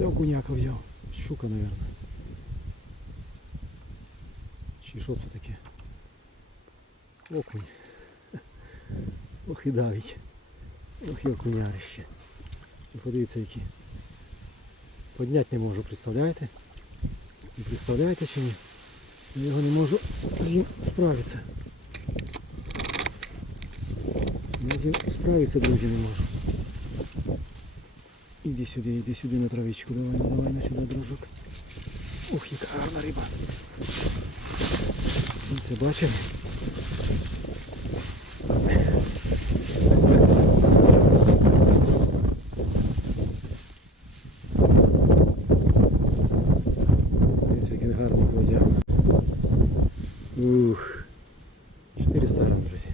Це окуняка взяв. Щука, мабуть. Чи що це таке? Окунь. Ох і давить. Ох і окунярище. І Подивіться які. Подняти не можу, представляєте? Ви представляєте чи ні? Я його не можу з ним справитися. Я з ним справитися, друзі, не можу. Іди сюди, іди сюди на травичку. Давай, ну, давай на сюди, дружок. Ух, яка гарна риба. Ну, Ви це бачили? Дивіться, який гарний козяк. Ух. 400 грам, друзі.